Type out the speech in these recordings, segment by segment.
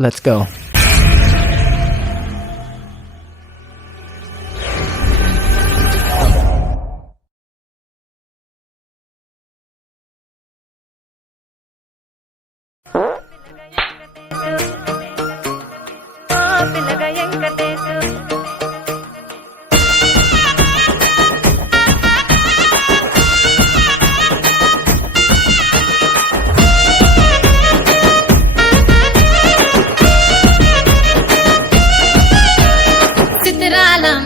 Let's go.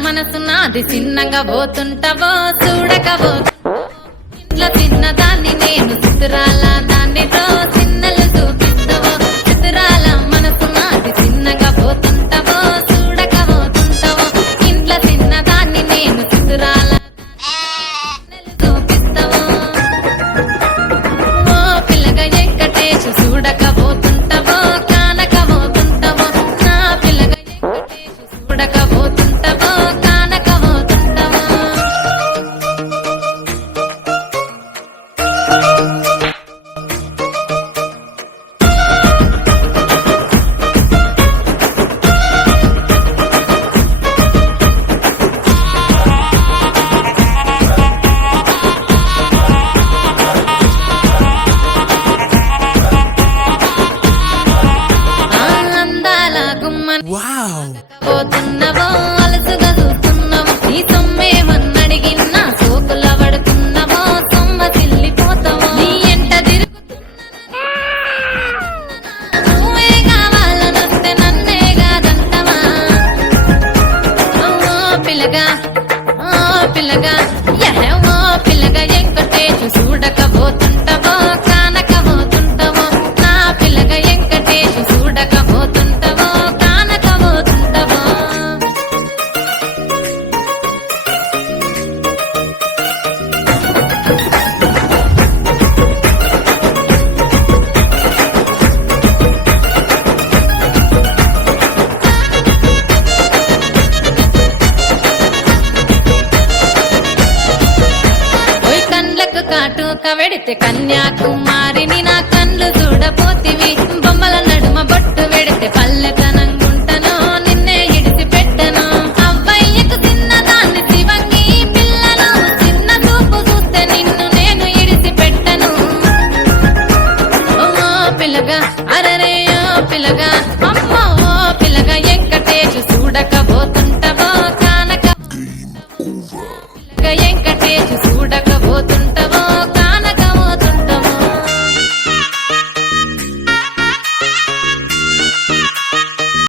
మనసు నాది చిన్నగా పోతుంటావో చూడకవో ఇట్లా చిన్నదాన్ని నేను చిత్రాల దాన్నితో చిన్నలు చూపిస్తావో చిత్రాల మనసు నాది చిన్నగా పోతుంటావో చూడకబోతుంటావో ఇంట్లో చిన్నదాన్ని నేను చిత్రాల చూపిస్తావో ఓ పిల్లగా వెంకటేశు చూడకబోతుంటావో కానకబోతుంటావో నా పిల్లగా వెంకటేశు చూడకబోతుంటావో పోతున్నావో అలసుగా చూస్తున్నావో నీ సొమ్మేమన్నడిగిన్నా సోకుల పడుతున్నావో సొమ్మ చిల్లిపోతావో నీ ఎంట నువ్వే కావాలనొస్తే నన్నే కాదంటవా ఓ పిల్లగా ఓ పిల్లగా వెంకటేశు చూడకబోతుంటావో కానకబోతుంటావో నా పిల్లగా వెంకటేశు చూడకబోతుంటావో కాటుక వెడితే కన్యాకుమారి